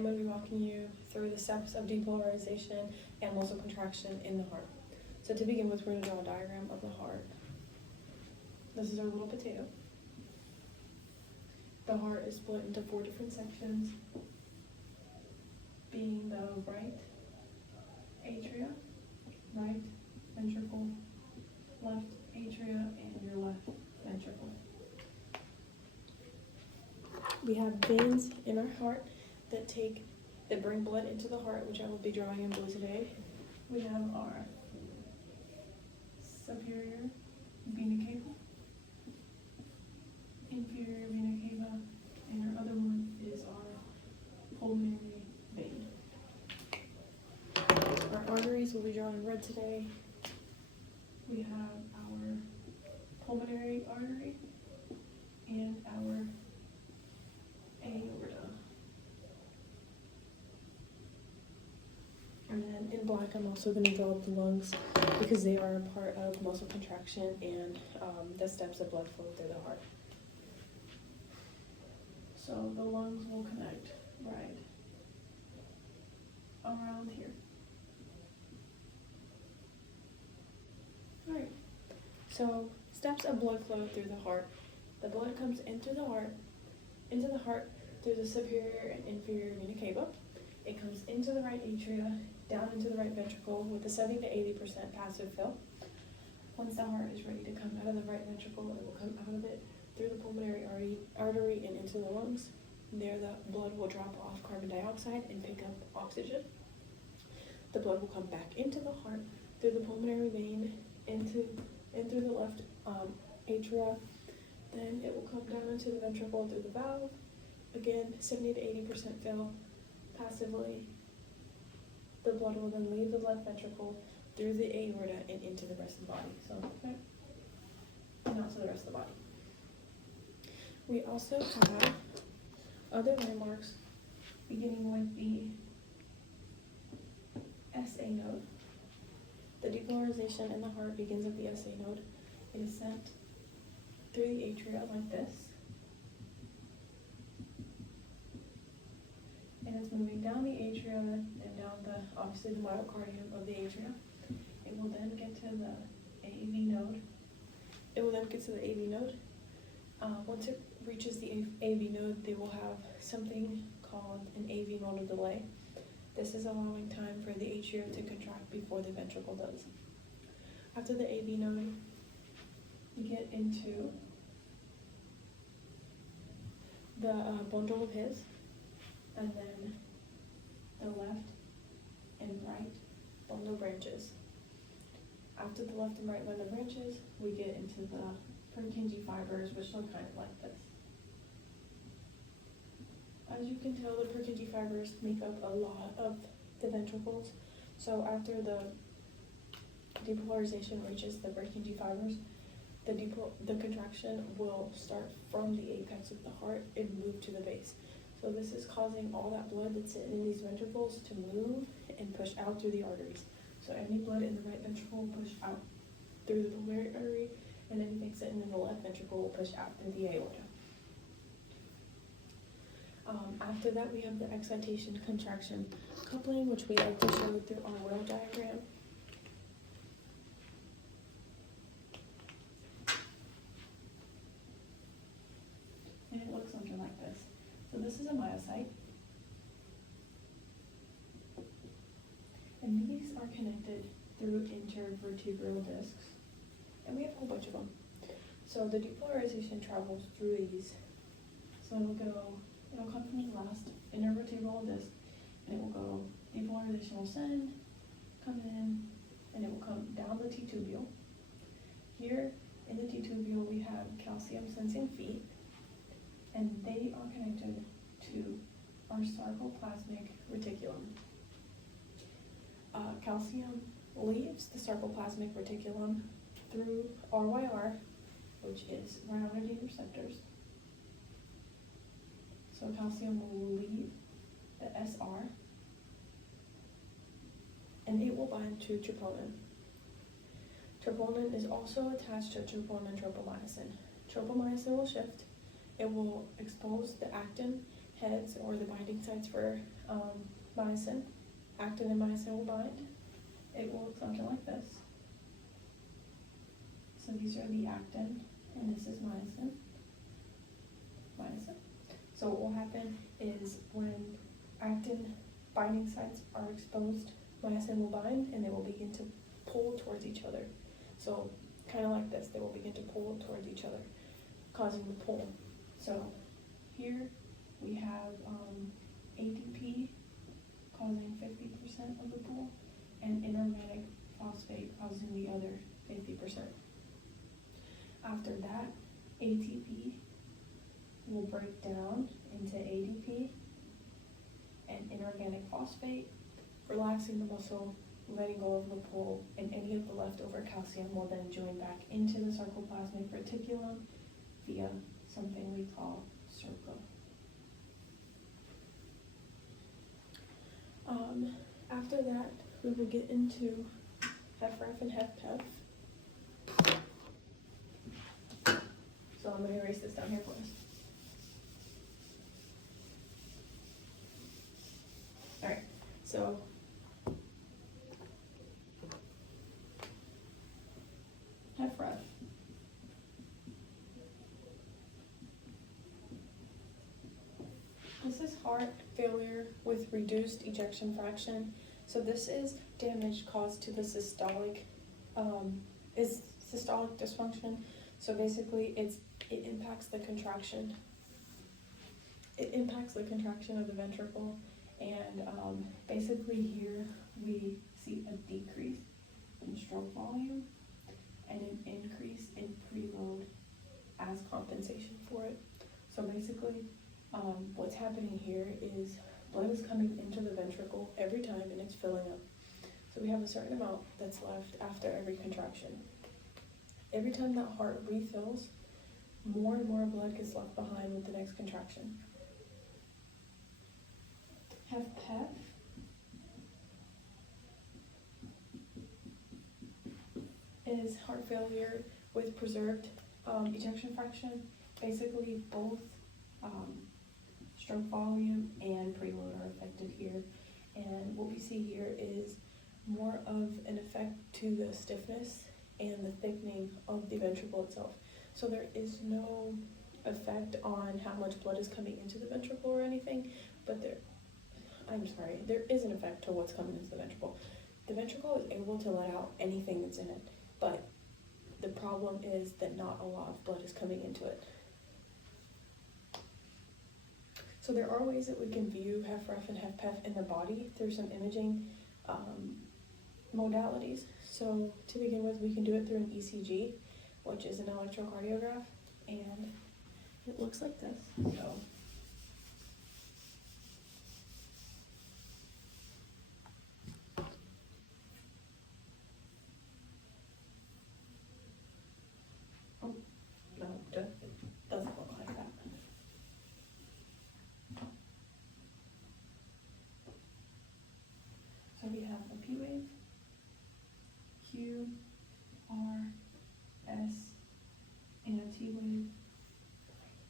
I'm going to be walking you through the steps of depolarization and muscle contraction in the heart. So to begin with, we're going to draw a diagram of the heart. This is our little potato. The heart is split into 4 different sections, being the right atria, right ventricle, left atria, and your left ventricle. We have veins in our heart that bring blood into the heart, which I will be drawing in blue today. We have our superior vena cava, inferior vena cava, and our other one is our pulmonary vein. Our arteries will be drawn in red today. We have our pulmonary artery and our aorta. And then in black, I'm also going to draw up the lungs because they are a part of muscle contraction and the steps of blood flow through the heart. So the lungs will connect right around here. Alright, so steps of blood flow through the heart. The blood comes into the heart through the superior and inferior vena cava. It comes into the right atria, down into the right ventricle with a 70 to 80% passive fill. Once the heart is ready to come out of the right ventricle, it will come out of it through the pulmonary artery and into the lungs. There, the blood will drop off carbon dioxide and pick up oxygen. The blood will come back into the heart through the pulmonary vein and through the left atria. Then it will come down into the ventricle through the valve. Again, 70 to 80% fill passively. The blood will then leave the left ventricle through the aorta and into the rest of the body. So, okay. And also the rest of the body. We also have other landmarks beginning with the SA node. The depolarization in the heart begins at the SA node. It is sent through the atria like this. And it's moving down the atria and down obviously the myocardium of the atria. It will then get to the AV node. Once it reaches the AV node, they will have something called an AV nodal delay. This is allowing time for the atria to contract before the ventricle does. After the AV node, we get into the bundle of His, and then the left and right bundle branches. After the left and right bundle branches, we get into the Purkinje fibers, which look kind of like this. As you can tell, the Purkinje fibers make up a lot of the ventricles. So after the depolarization reaches the Purkinje fibers, the contraction will start from the apex of the heart and move to the base. So this is causing all that blood that's sitting in these ventricles to move and push out through the arteries. So any blood in the right ventricle will push out through the pulmonary artery, and anything sitting in the left ventricle will push out through the aorta. After that, we have the excitation-contraction coupling, which we like to show through our Weil diagram. And it looks something like this. So this is a myocyte. And these are connected through intervertebral discs. And we have a whole bunch of them. So the depolarization travels through these. So it'll come from the last intervertebral disc, and it will go, depolarization will send, come in, and it will come down the T-tubule. Here in the T-tubule, we have calcium sensing feet, and they are connected to our sarcoplasmic reticulum. Calcium leaves the sarcoplasmic reticulum through RYR, which is ryanodine receptors. So calcium will leave the SR, and it will bind to troponin. Troponin is also attached to troponin and tropomyosin. Tropomyosin will shift. It will expose the actin heads or the binding sites for myosin. Actin and myosin will bind. It will look something like this. So these are the actin, and this is myosin. So what will happen is when actin binding sites are exposed, myosin will bind and they will begin to pull towards each other. So kind of like this, they will begin to pull towards each other, causing the pull. So here we have ATP causing 50% of the pull, and inorganic phosphate causing the other 50%. After that, ATP will break down into ADP and inorganic phosphate, relaxing the muscle, letting go of the pull, and any of the leftover calcium will then join back into the sarcoplasmic reticulum via something we call SERCA. After that, we will get into HFrEF and HFpEF. So I'm going to erase this down here for us. Alright, so HFrEF. This is heart failure with reduced ejection fraction. So this is damage caused to the systolic dysfunction. So basically it impacts the contraction. It impacts the contraction of the ventricle, and basically here we see a decrease in stroke volume and an increase in preload as compensation for it. So basically what's happening here is blood is coming into the ventricle every time and it's filling up. So we have a certain amount that's left after every contraction. Every time that heart refills, more and more blood gets left behind with the next contraction. HFpEF is heart failure with preserved ejection fraction. Basically both stroke volume and preload are affected here, and what we see here is more of an effect to the stiffness and the thickening of the ventricle itself. So there is no effect on how much blood is coming into the ventricle or anything, but there is an effect to what's coming into the ventricle. The ventricle is able to let out anything that's in it, but the problem is that not a lot of blood is coming into it. So there are ways that we can view HFrEF and HFpEF in the body through some imaging modalities. So to begin with, we can do it through an ECG, which is an electrocardiograph, and it looks like this. So no, it doesn't look like that. So we have a P wave, Q, R, S, and a T wave.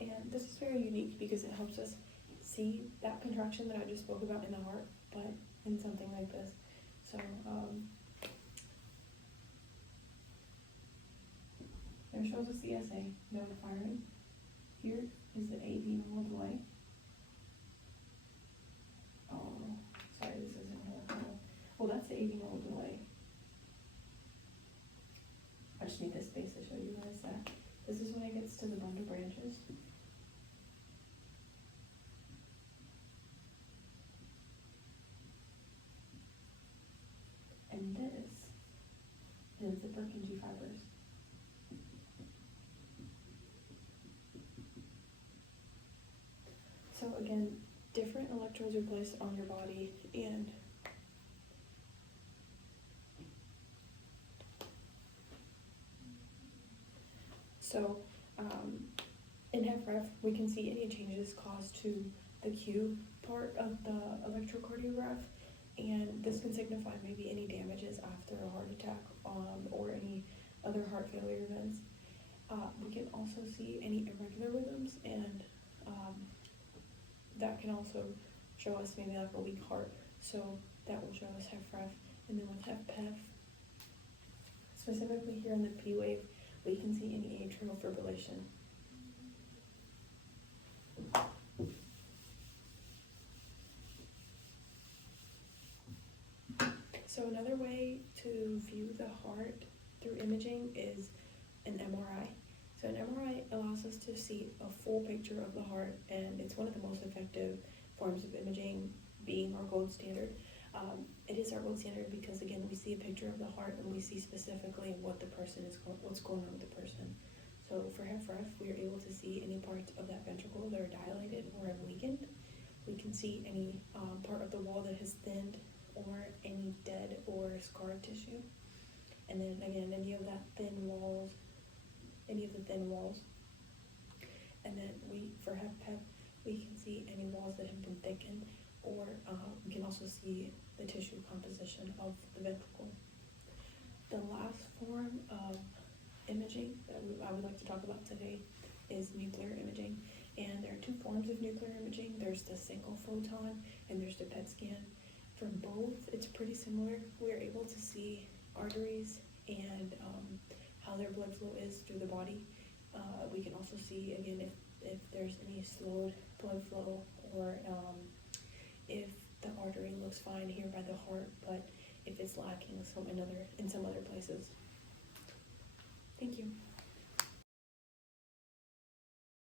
And this is very unique because it helps us see that contraction that I just spoke about in the heart, but in something like this. So there shows a CSA node firing. Here is the AV normal delay. Oh, sorry, this isn't normal. Well, that's the AV normal delay. I just need this space to show you guys that. This is when it gets to the bundle branches. And this is the Purkinje fibers. So again, different electrodes are placed on your body, and so in HFrEF, we can see any changes caused to the Q part of the electrocardiograph, and this can signify maybe any damages after a heart attack or any other heart failure events. We can also see any irregular rhythms, and that can also show us maybe like a weak heart. So that will show us HFrEF. And then with HFpEF, specifically here in the P wave, we can see any atrial fibrillation. So another way to view the heart through imaging is an MRI. So an MRI allows us to see a full picture of the heart, and it's one of the most effective forms of imaging, being our gold standard. It is our gold standard because, again, we see a picture of the heart and we see specifically what's going on with the person. So for HFrEF, we are able to see any parts of that ventricle that are dilated or have weakened. We can see any part of the wall that has thinned or any dead or scarred tissue. And then again, any of the thin walls. And then for HFpEF, we can see any walls that have been thickened, or we can also see the tissue composition of the ventricle. The last form of imaging that I would like to talk about today is nuclear imaging. And there are two forms of nuclear imaging. There's the single photon and there's the PET scan. For both, it's pretty similar. We're able to see arteries and how their blood flow is through the body. We can also see, again, if there's any slowed blood flow, or if the artery looks fine here by the heart, but if it's lacking in some other places. Thank you.